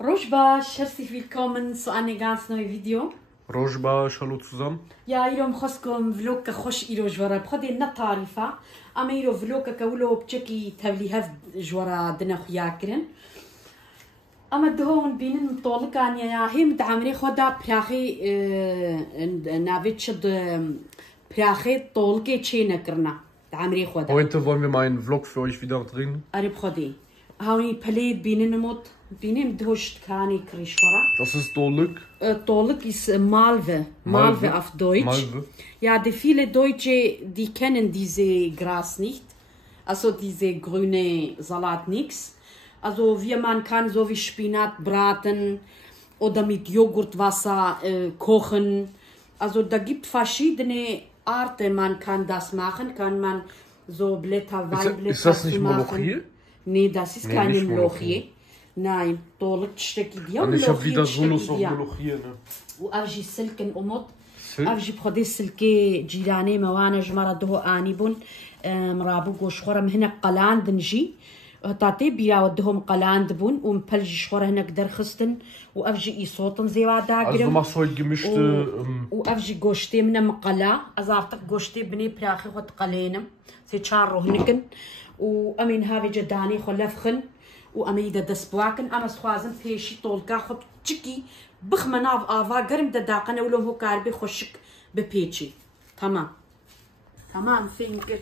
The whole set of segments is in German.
Rojbash, herzlich willkommen zu einem ganz neuen Video. Rojbash, hallo zusammen. Ja, اليوم خصكم فلوق خوش إيرو جورا بخدي نطارفة أما إيرو فلوق كولو بتشكي تولي هف جورا دنا خياكرن أما دهون بينن مطولك أني يا هم دعمري خدا براخي نافيتش براخي طولك تشينا كرنا دعمري خدا. Heute wollen wir mal einen Vlog für euch wieder drehen. أريب خدي هاوني بلي بينن موت بينن دهوشت كاني كريشورا. Das ist Doluk. Tolk ist Malve. Malve auf Deutsch. Malve. Ja, die viele Deutsche, die kennen diese Gras nicht. Also diese grüne Salat nix. Also wie man kann so wie Spinat braten oder mit Joghurtwasser kochen. Also da gibt verschiedene Arten, man kann das machen. Kann man so Blätter, Weinblätter Ist das nicht machen. Molochie? Nee, das ist keine Molochie. Molochie. Nein, Tolk steckt die. Und ich habe wieder so Lust auf Molochie, ne? وأرجي سلكن أمط أرجي بخدي سلكي جيراني موانا جمرة دهو آنيبون مرابو قوش خورا مهنا قلان دنجي تاتي بيا ودهم قلان دبون ومبلجي شخورا هناك درخستن وأرجي إيصوتن زيوا داقرم. Also du machst heute gemischte... وأرجي قوشتي من مقلا أزارتك قوشتي بني براخي خد قلينم سيتشارو هنكن وأمين هاوي جداني خلفخن وأميدا دسبواكن أما سخوازن فيشي طولكا خد تشكي بخمناف آفا قرم دداقنا ولوم هو كاربي خوشك ببيتشي. تمام. تمام فينكر.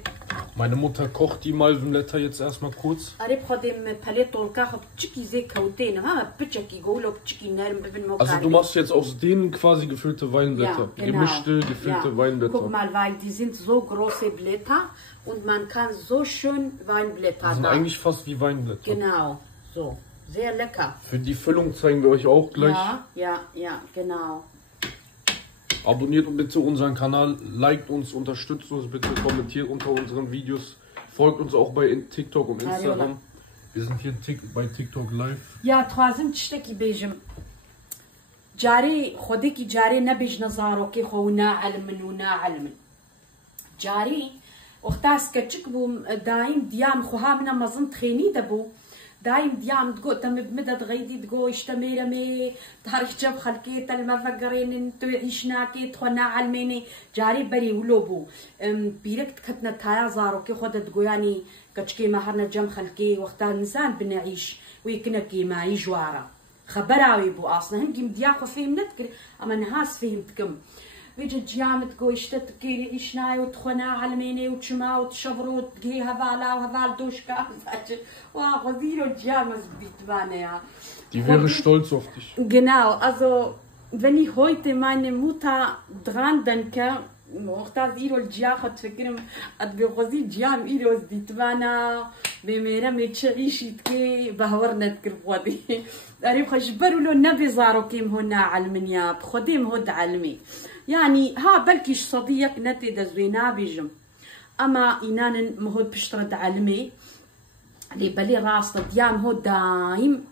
Meine Mutter kocht die Malvenblätter jetzt erstmal kurz. أريب خدم باليت طولكا خد تشكي زي كوتين ها بتشكي قولو بتشكي نرم ببن مو Also du machst jetzt aus denen quasi gefüllte Weinblätter. Ja, genau. Gemischte, gefüllte Ja. Weinblätter. Guck mal, weil die sind so große Blätter und man kann so schön Weinblätter Die sind da. eigentlich fast wie Weinblätter. Genau, so. Sehr lecker. Für die Füllung zeigen wir euch auch gleich. Ja, genau. Abonniert bitte unseren Kanal, liked uns, unterstützt uns bitte, kommentiert unter unseren Videos. Folgt uns auch bei TikTok und Instagram. Wir sind hier bei TikTok live. يا توازن تشتكي بيجم جاري خديكي جاري نبيج نظاروكي خونا علمن ونا علمن جاري وختاس كتشكبو دايم ديام خوها منا مظن تخيني دبو دايم ديام تقو تم بمدد غيدي تقو اشتمي رمي تهرش جب خلكي تلما فقرين انتو عيشناكي تخونا علميني جاري بري ولوبو بيركت كتنا تايا زاروكي خودت تقو يعني كتشكي مهرنا جم خلكي وقتها انسان بنعيش ويكنكي ما يجوارا خبراوي بو اصلا هم كيم دياخو فيهم نتكر اما نهاس فيهمتكم ويجي جيامت تقو اشتتكي عيشناي وتخونا علميني وتشما وتشبرو وتقي هفالا وهفال دوشكا واخو زيرو جامس بديت بانا يا Die wäre stolz auf dich. Genau, also wenn ich heute meine Mutter dran denke, وقتها زيرو الجياخة تفكرم أتبغزي جيام إيروز ديتوانا بميرا متشعيشي تكي بهورنا تكربودي أريب خشبرو له نبي زارو كيم هنا علمنيا بخديم هود علمي يعني ها بلكيش صديق نتي دزوينا بيجم أما إنان مهود بشترد علمي اللي بالي راس ديام هود دايم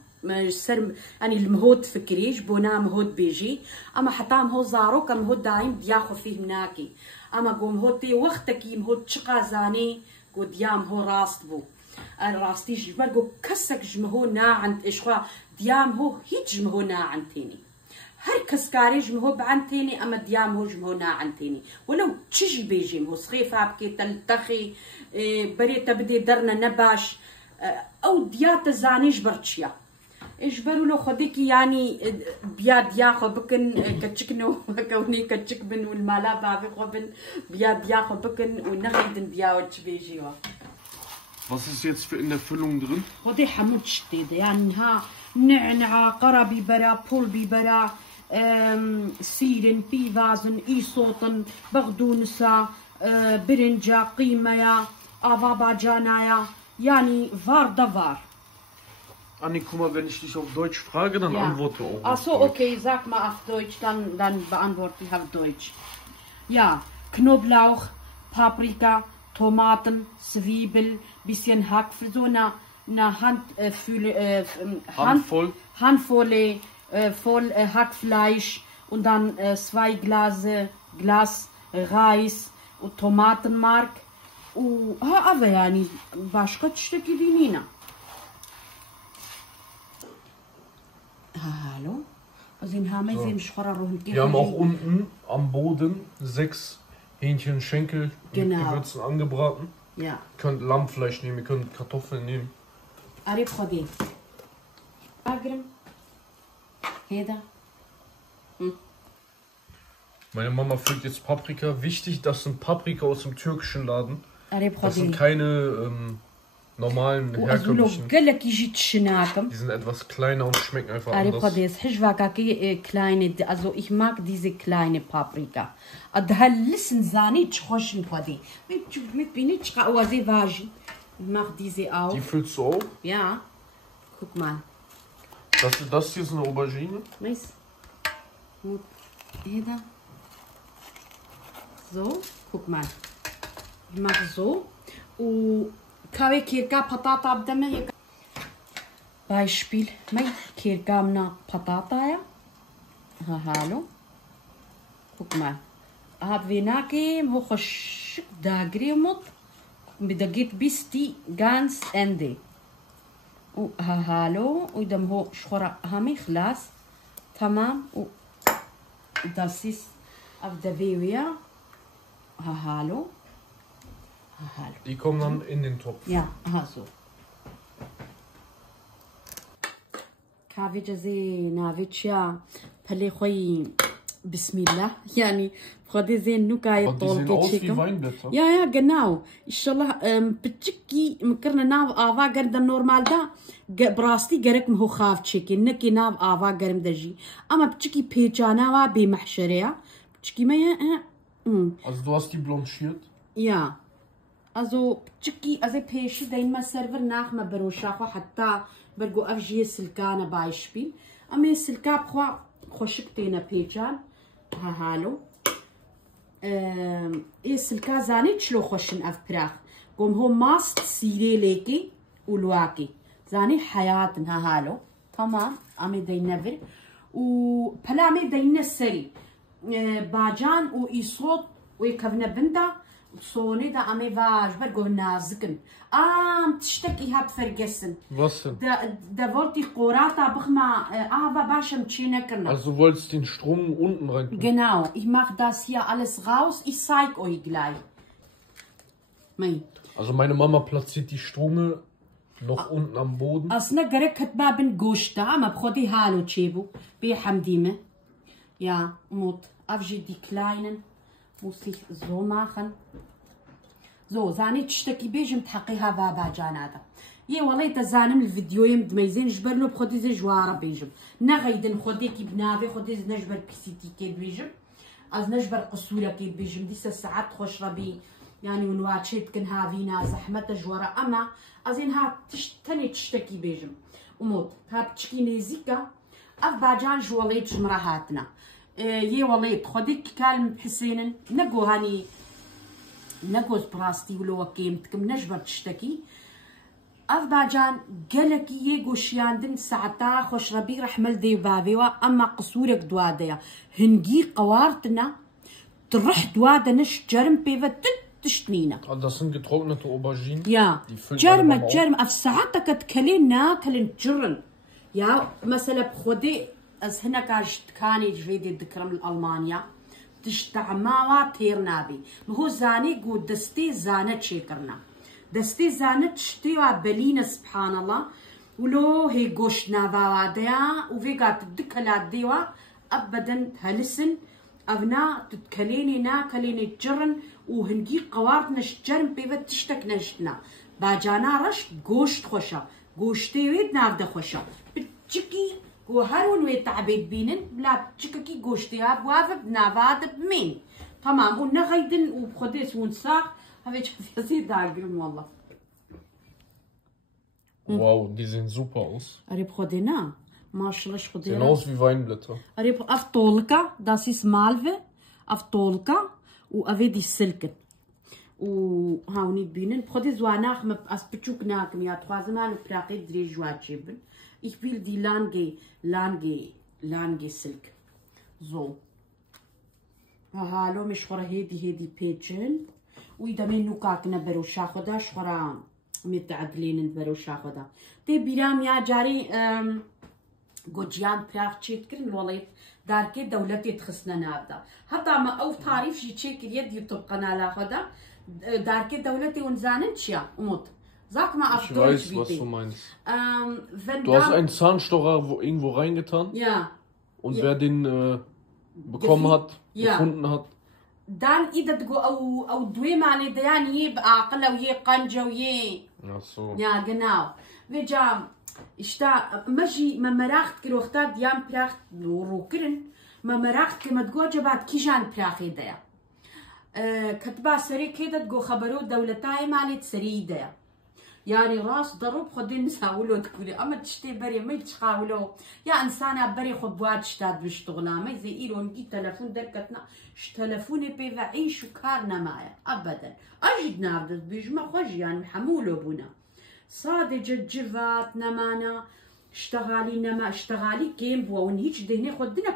سر يعني المهود فكريش بونا مهود بيجي اما حتى مهود زارو كم مهود دايم بياخذ فيه مناكي اما قوم هودي وقتكي مهود شقا زاني قو ديام هو راست بو راستي جبل قو كسك جمهو نا عند اشخوا ديام هو هيج جمهو نا عندتيني هر كسكاري جمهو بعنتيني اما ديام هو جمهو نا عندتيني ولو تشجي بيجي مهو صخيفه بكي تلتخي بريتا بدي درنا نباش او ديات زاني جبرتشيا اجبروا له خديكي يعني بياد ياخو بكن كتشكنو كوني كتشكبن والمالا بابي خبن بياد ياخو بكن ونخدن دياوتش بيجيوا. Was ist jetzt in der Füllung drin? خدي حمود شديد يعني ها نعنع قربي برا بول بيبرا سيرن بيفازن ايصوتن بغدونسا برنجا قيميا افابا جانايا يعني فار دفار. Anni, guck mal, wenn ich dich auf Deutsch frage, dann antworte auch. Ach so, okay, sag mal auf Deutsch, dann beantworte ich auf Deutsch. Ja, Knoblauch, Paprika, Tomaten, Zwiebel, bisschen Hack, für so eine Handvoll voll Hackfleisch und dann 2 Glas Reis und Tomatenmark. aber يعني باشقة تشتكي دينينا Wir haben auch unten am Boden 6 Hähnchenschenkel mit Gewürzen angebraten. Ja. Ihr könnt Lammfleisch nehmen, ihr könnt Kartoffeln nehmen. Meine Mama füllt jetzt Paprika. Wichtig, das sind Paprika aus dem türkischen Laden. Das sind keine normalen herkömmlichen. Die sind etwas kleiner und schmecken einfach anders. Also ich mag diese kleine Paprika. Ich mache diese auch. Die füllst du auch? Ja. Guck mal. Das hier ist eine Aubergine. So, guck mal. Ich mache so. Kawe kirka patata abdame. Beispiel. Mein kirka amna patata ya. Hallo. Guck mal. Hab wenake hoch dagrimot. بدقيت بيستي ganz Ende. Hallo. Und dann ho schora hami خلاص. تمام. Das ist auf der Wewe. Hallo. Hallo. Die kommen dann in den Topf. Ja, so. كافيجا زي نافيتشا بلي خوي بسم الله يعني خدي زين نوكاي طول ja genau inshallah بتشكي مكرنا ناف آفا قرد النورمال دا براستي قرك مهو خاف تشكي نكي ناف آفا قرم دجي أما بتشكي بيجانا بمحشرية بتشكي ما Also du hast die blanchiert? Ja. Also بتشكي أزي بيشي دايما سيرفر ناخ ما بروشاخو حتى برجو أفجي سلكانة بايشبي أما السلكا بخوا خوشكتينا بيجان هالو السلكا زاني تشلو خوشن أف براخ قوم هو ماست سيري ليكي ولواكي زاني حياتنا هالو تمام أمي داينا فر وبلا أمي داينا السري باجان وإيصوت ويكفنا بنتا صوني دا أمي واج برجو نازكن تشتكي هاد فرجسن. Was denn? Da wollte ich Korata bachma aber basham chine. Also du wolltest den Strom unten rein tun? Genau, ich mache das hier alles raus. Ich zeig euch gleich. Also meine Mama platziert die Strome noch unten am Boden. أصلا قريت كتبا بن قوشتا ما بخدي هالو تشيبو بحمديمة. Ja, mut أفجي die kleinen muss ich so machen. So, زاني تشتكي بيجم تحقيها بابا جانادا. يا والله تزانم الفيديو يمد ميزين جبر له بخدي زي جوارة بيجم. نغيدن خدي كي بنافي خدي زي نجبر بيسيتي كي بيجم. از نجبر قصورة كي بيجم دي ساعات خوش ربي يعني ونواتشيت كن هافينا زحمة جوارة أما أزينها تاني تشتكي بيجم. وموت ها بتشكي نيزيكا أف باجان جوالي جمرهاتنا. يا والله خديك كلم حسين نقو هاني نقوز براستي ولو كيمتكم نجبر تشتكي أفباجان قالك يجو شياندن ساعتا خوش ربي رحمل دي بابيوا أما قصورك دواديا هنجي قوارتنا تروح دوادة نش جرم بيفا تشتنينا. Das sind getrocknete Auberginen. Ja. جرم أف ساعتك تكلين ناكلن جرن. Ja مثلا بخودي از هنا كاجت كاني جفيدي دكرم الألمانيا تشتعماوا تيرنابي مهو زاني قود دستي زانت شيكرنا دستي زانت شتيوا بلينا سبحان الله ولو هي قوش نافاوا ديا وفيقات الدكالات ديوا أبدا هلسن أبنا تتكليني ناكليني تجرن وهنجي قوارتنا شجرن بيبا تشتك نشتنا باجانا رشت قوشت خوشا قوشتي ويد نافدا خوشا بتشكي وهرون ويتعبيد بينن بلا تشككي قوشتيها بوافب نافاد بمين تمام ونغيدن وبخديس ونساق هذا شخصي داقرم والله. Wow, die sehen super aus. أريب خدينا ما شاء الله sehen aus wie Weinblätter. أريب أفتولكا das ist Malve أفتولكا وأفيدي السلكن وهاوني بينن بخدي زواناخ ما أسبتشوك ناكم يا تخازمان براقي دري جواتشيبن. Ich will die lange Silk. So. Hallo, مش خورا هيدي بيجن. وإذا منو كاكنا بروشا خدا شخورا متعدلين بروشا خدا. تي بيرام يا جاري گۆجیان پراخ چێت کردن وڵێت دارکێ دەولەتێت خستنە نابدا هەتامە ئەو تاریفشی چێ کردێت یوتوب قەنالاخەدا دارکێ دەولەتی ونزانن چیە ئوموت Sag mal auf Ich Deutsch, weiß, was bitte. du meinst. Wenn Du hast einen Zahnstocher irgendwo reingetan Ja. und wer den bekommen hat, gefunden hat. Dann إذا تقول أو دوي معني ديان يبقى ويه قنجة ويه. Ach so. Ja, genau. وجا اشتا ماشي ما مراخت كيلو اختار ديان براخت وروكرن ما مراخت كما تقول جبات كيجان براخي ديا. كتبا سري كده تقول خبرو دولتاي مالي تسري ديا. يعني راس ضرب خدين نساولو تقولي اما تشتي بري ما تشخاولو يا انسانه بري خد بواد شتاد بشتغنا ما زي ايرون جي تلفون دركتنا ش تلفوني بيعيش وكارنا معايا ابدا اجد نابد بيجمع خوش يعني محمولو بنا صادج الجفات نمانا اشتغالي نما اشتغالي كيم بوون هيج دهني خدنا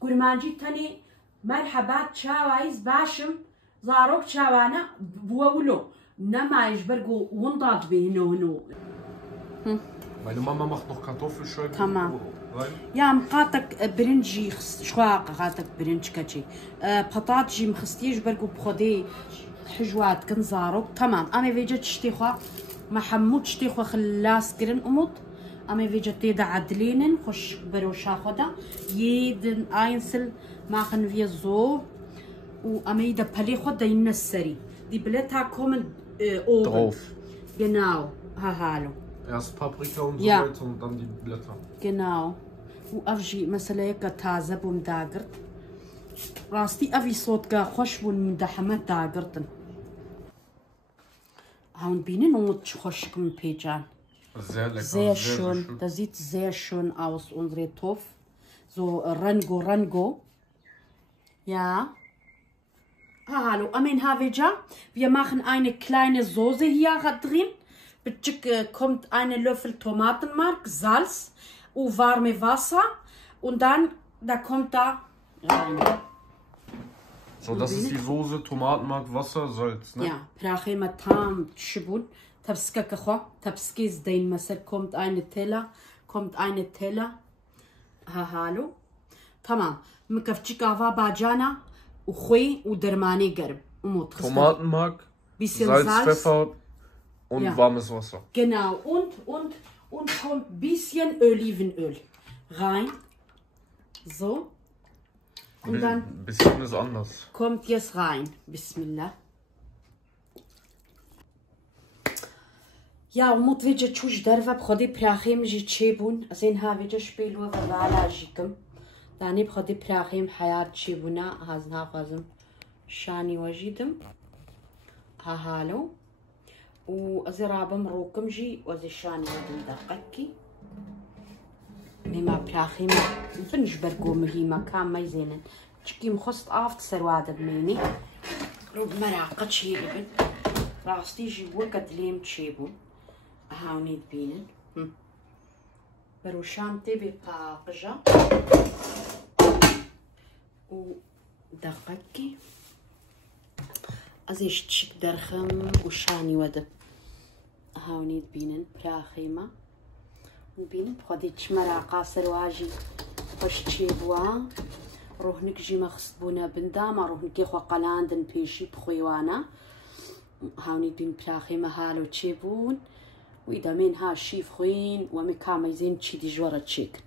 كرمانجي تاني مرحبات شاوايز باشم زاروك شاوانا بوولو نما يجبرقوا وندات بهنو Meine Mama macht noch Kartoffelscheiben تمام. rein. يا مقاطك برنجي شواق قاطك برنج كاتشي بطاطجي مخستيش برقوا بخدي حجوات كنزارو تمام اما فيجا تشتيخوا ما حمود تشتيخوا خلاص كرن اموت اما فيجا تيدا عدلينن خش بروشا خدا يدن اينسل ماخن في الزو واما يدا بلي خدا ينسري دي بلتها كومن Drauf. Genau, هالو. Erst Paprika und so Ja. weiter und dann die Blätter. Genau. وأفجي مثلا هيك تازة بمداقرت راستي أفي صوت خوش بون مدحمة داقرتن هون بينن ومتش خوشكم بيجان Sehr lecker. sehr schön, das sieht sehr schön aus, unsere Topf. So Rango. Ja. Hallo, Amen Haveja. Wir machen eine kleine Soße hier drin. Bitte kommt ein Löffel Tomatenmark, Salz und warme Wasser. Und dann, da kommt da rein. So, das ist die Soße, Tomatenmark, Wasser, Salz, ne? Ja, prache matam tschibun. Tabska kacha, tabskis dein Messer kommt eine Teller. Hallo. Tamam. Mkafchika va bajana. وخوي ودرماني قرب وموت Tomatenmark, bisschen Salz, Pfeffer und Ja. warmes Wasser. Genau, und kommt bisschen Olivenöl rein. So. Und dann Ein bisschen ist anders. kommt jetzt rein. Bismillah. Ja, وموت فيجا تشوش درفة بخدي براخيم جي تشيبون أزين ها فيجا شبيلو فبالا جيكم داني بخدي براخيم حياة تشيبونا هازنها خازم شاني وجيدم هالو وأزي رابم روكم جي وزي شاني ودم دقكي مما براخيم بنج برقو مهيمة كام ما يزينن تشكي مخصت آفت سروادة بميني روب مراقة تشيبن راستي جي وقت ليم تشيبون هاوني تبينن بروشان تبي قاقجة ودقكي أزيش تشك درخم وشاني ودب هاوني تبينن براخيمة نبينن بخدي تشمراقا سرواجي خوش تشيبوا روح نكجي مخصبونا بنداما روح نكيخوا قلاندن بيشي بخويوانا هاوني بين براخيمة هالو تشيبون وإذا منها شيف خوين ومكامة يزين تشي دي جورة تشيك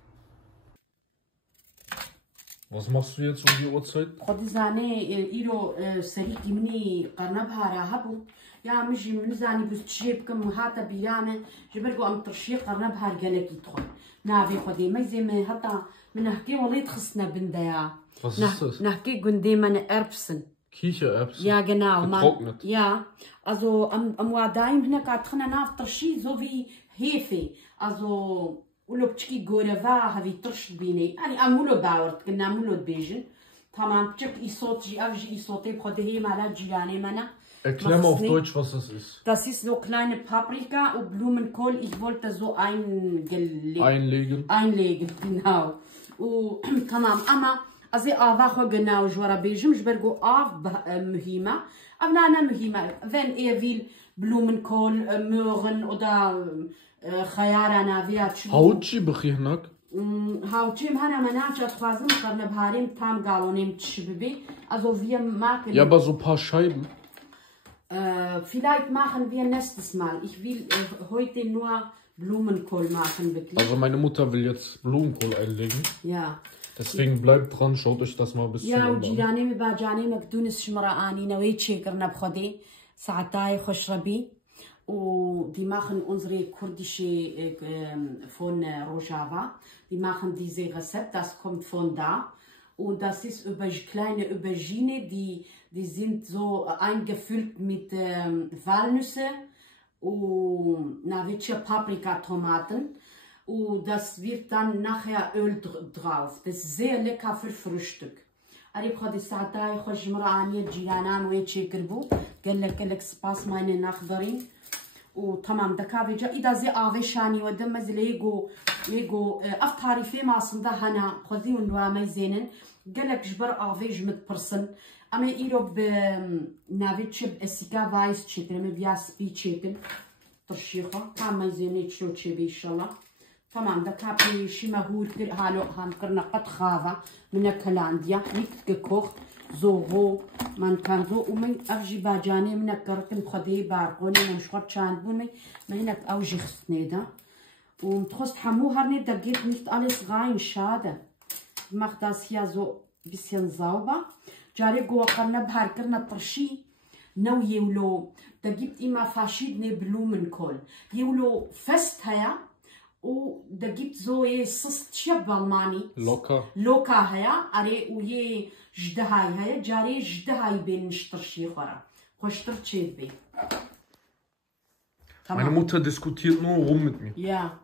Was machst du jetzt um die Uhrzeit? خد زاني إيرو سريكي مني قرنبها راهبو يا مجي من زاني بس تجيبكم وهاتا بيرامة جبرقو أم ترشي قرنبها رجالك يدخل نافي خدي ما زي من هتا من نحكي والله تخصنا بندايا Was ist das? نحكي قندي من إربسن Kichererbsen. Ja, genau. Getrocknet. Ja, also am Wadaim هناك ناف ترشي so wie Hefe. Also ولو بتشكي جورفا هذي ترش بيني يعني أمولو باورت كنا أمولو بيجن طبعا بتشك إيصوت جي أفجي إيصوتي بخده هي مالا جياني منا. Erklär mal auf Deutsch, was das ist. Das ist so kleine Paprika und Blumenkohl. Ich wollte so Einlegen. Einlegen, genau. Und tamam, aber also auch genau جوارا بيجم جبرقو auf مهمة. Aber أنا مهمة. Wenn ihr will Blumenkohl, Möhren oder خيار أنا فيها تشوف. Hautschi بخيهناك. هاوچیم هەنا مەناچە خوازم قەرنە بهاریم تام گاڵۆنیم چ ببێ also wir machen ja aber so ein paar Scheiben vielleicht machen wir nächstes Mal ich will heute nur Blumenkohl machen wirklich also meine Mutter will jetzt Blumenkohl einlegen ja deswegen bleibt dran schaut euch das mal bis zum يا Ende an. وجيراني مباجاني مقدونس شمراني نوي تشيكرنا بخدي ساعتاي خشربي die machen unsere kurdische von Rojava. Die machen diese Rezept, das kommt von da. Und das ist kleine Aubergine, die sind so eingefüllt mit Walnüsse und Paprika-Tomaten. Und das wird dann nachher Öl drauf. Das ist sehr lecker für Frühstück. أريب خدي ساعتاي خوش مراني جيرانان ويتشي قربو قال لك سباس مايني ناخضرين وتمام دكافيجا إذا زي آفيشاني ودم زليجو أفطاري في ما صندا هنا خذي ونوامي زينن قال لك جبر آفيج متبرسن أما إيروب نافيتشب السكا فايس تشيكل مبياس بي تشيكل ترشيخة كام زيني تشلو تشيبي إن شاء الله تمام دكابي شي مهول هالو هنقرنا قد خاضة من كلانديا نيك كوخ زوغو من كان زو ومن أفجي باجاني من كركن خدي بارقوني من شوط شان بوني ما هناك أوجي خسنيدا ومتخست حمو هرني دقيت nicht alles rein schade mach das hier so bisschen sauber جاري جوا قرنا بهار كرنا طرشي نو يولو da gibt immer verschiedene Blumenkohl يولو fest هيا ودا جبت زوي صصت شب الماني لوكا هيا اري ويي جدهاي هيا جاري جدهاي بين نشطر شي خرا خوشتر تشيبي Meine Mutter diskutiert nur rum mit mir. Ja,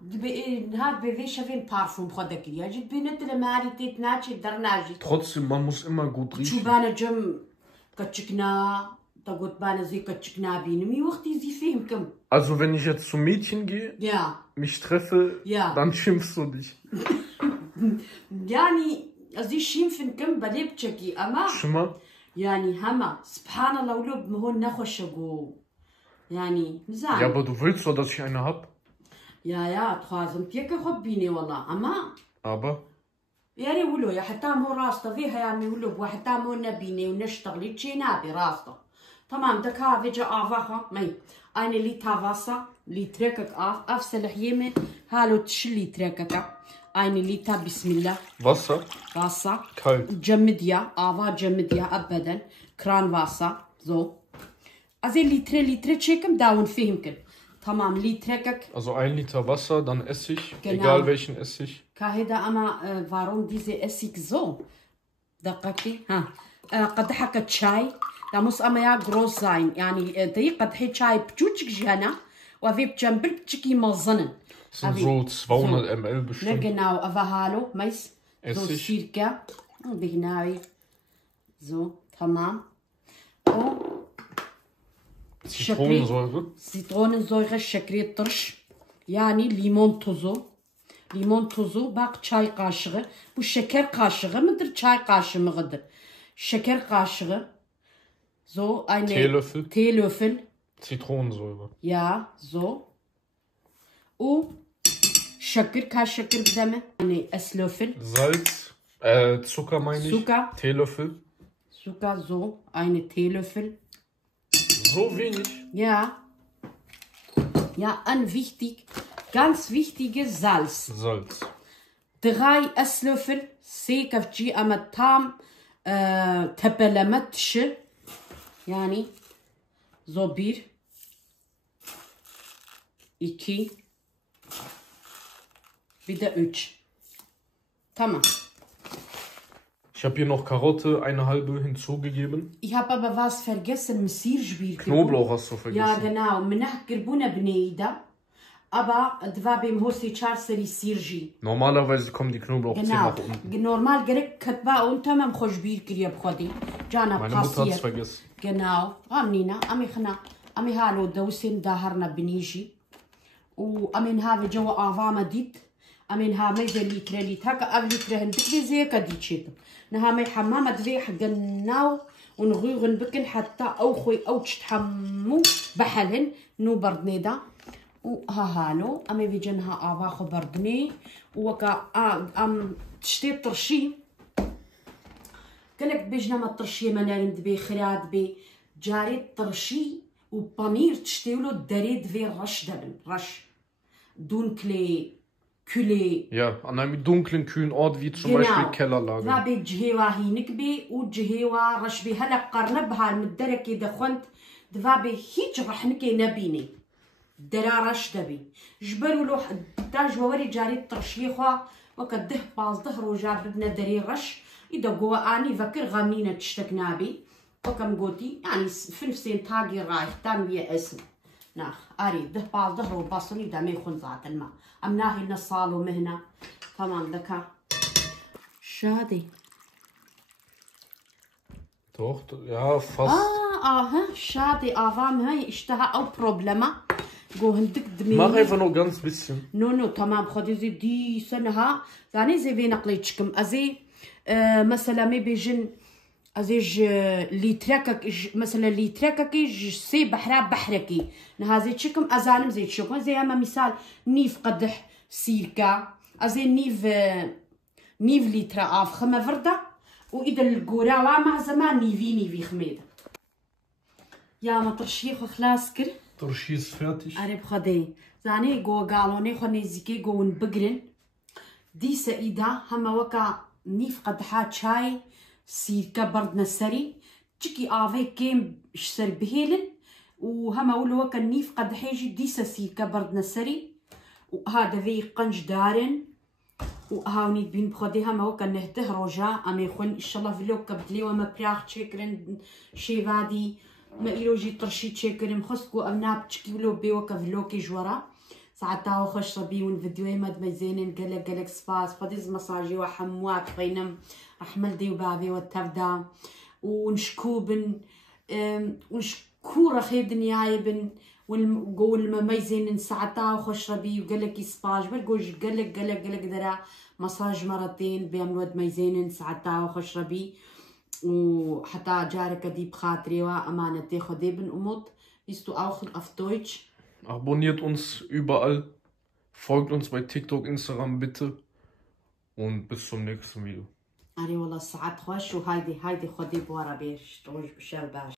هاد بيفيش فين بارفوم خدك يا جد بينت لماري تتناجي درناجي Trotzdem man muss immer gut riechen. شو بانا جم كتشكنا تقول بانا زي كتشكنا بينمي وقتي زي فهمكم Also wenn ich jetzt zum Mädchen gehe, mich treffe, dann schimpfst du dich. يعني زي schimpfen بلبتشكي أما شما يعني هما سبحان الله ولو بمهون نخشجو يعني مزاج. Ja, aber du willst doch, dass ich eine hab. Ja, تخازم تيك خبيني والله أما. Aber. يعني ولو يا حتى مو راسته فيها يعني ولو وحتى مو نبيني ونشتغل تشي نابي راسته. تمام دكا فيجا آفاها ماي. eine Liter Wasser, Litrekak auf Selachjeme, hallo Litrekak, eine Liter Bismillah. Wasser? Kalt. Jamidja, aber Jamidja abadan, Kranwasser, so. Also Litre checken, da und fehmken. Tamam, Litrekak. Also 1 Liter Wasser, dann Essig, egal welchen Essig. Kaheda ama, warum diese Essig so? دققتي ها قد حكت شاي ده muss aber ja groß sein يعني دي قد حي شاي بتشوتشك جانا وفي بجنبل بتشكي مزنن sind so 200 ml bestimmt genau aber hallo mais so circa بهناوي so تمام Zitronensäure şekeri tırş yani limon tuzu bak çay kaşığı bu şeker kaşığı mıdır çay kaşığı mıdır şeker kaşığı so eine Teelöffel Zitronensäure ja so şeker kaç şeker bize mi yani Esslöffel Salz Zucker meine ich Teelöffel Zucker so eine Teelöffel so wenig ja ganz wichtige Salz 3 Esslöffel سيكفجي أما tam tepelemetşi yani so 1 2 bir de 3 tamam. Ich habe hier noch Karotte, eine halbe hinzugegeben. Ich habe aber was vergessen, Messirjbir. Knoblauch hast du vergessen. Ja, genau. Menach gerbuna bneida. Aber dva beim Hosi Charseri Sirji. Normalerweise kommen die Knoblauchzehen nach unten. Normal gerek katba unta mam khoshbir kiriyab khodi. Jana Meine Mutter hat's vergessen. Genau. Amnina, amikhna, amihalo dawsin daharna bniji. وأمن هذا جو أعظام ديت أمن ها ميزة لتر هكا قبل لتر هندك زي كدي تشيت نها مي حمامة دفي حق الناو ونغيغن بكن حتى أو خوي أو تشتحمو بحلن نو بردنيدا وهالو أمي بيجنها آباخو بردني وكا أم تشتي طرشي قالك بيجنا ما طرشي مناند بي خراد بي جاري طرشي وبامير تشتيولو دريد بي رش دبن رش dunkle, kühle. Ja, an einem dunklen, kühlen Ort wie zum Beispiel Kellerlage. ذا بجهوا هينك بي وجهوا رش بي هلا قرنبها المدرك دخنت ذا بي هيج رح نكي نبيني درا رش دبي جبروا له تاج ووري جاري الترشيخة وكده باز ظهر وجاب ابن دري رش إذا جوا أني فكر غامينة تشتكنا بي وكم قوتي يعني في نفسين تاجي رايح تام بيه اسم ناخ أريد ده باز ظهر وباصني دمي خنزات الماء أمناهي نصال ومهنة تمام ذكا شادي Doch, ja, fast. شادي آفام هاي اشتهى أو بروبلما جو هندك دمي Mach einfach nur ganz bisschen. نو تمام خدي زي دي سنها ثاني زي في نقليتشكم أزي مثلا مي بيجن أزيج ليتركك مثلا ليتركك سي بحركي نهازي تشكم أزانم زي تشكم زي أما مثال نيف قدح سيركا أزي نيف ليترا آف خمة فردة وإذا القورا مع زمان نيفي خميدة يا ما ترشيخ خلاص كر Torchi ist fertig. أريب خدي زاني جو قالوني خوني زيكي جو نبقرن دي سيدة هما وكا نيف قدحات شاي سيركا برد نسري تشكي آفي كيم شسر بهيلن وهما ولو وكا نيف قدحيجي ديسا سيركا برد نسري وهذا في قنج دارن وهاوني بين بخدي هما وكا نهته رجا أمي خون إن شاء الله فيلو كبدلي وما براخ تشكرن شي فادي ما إلوجي طرشي تشكرن خسكو أبناب تشكي ولو بي وكا فيلو كي جورا ساعتها خوش ربي والفيديو ماد مزينن قالك سباس فديز مساجي وحموات بينم رحمل دي وبابي والتفدا ونشكوبن ونشكو رخي دنياي بن ونقول ما ميزين ساعتها وخش ربي وقالك سباج برجوج قالك درا مساج مرتين بيعملوا ميزين ساعتها وخش ربي وحتى جارك دي بخاطري وأمانتي خدي بن أموت bist du auch auf Deutsch. Abonniert uns überall, folgt uns bei TikTok, Instagram bitte und bis zum nächsten Video. أري والله الساعات خوش وهايدي خدي بورا بيش توج بشرباش.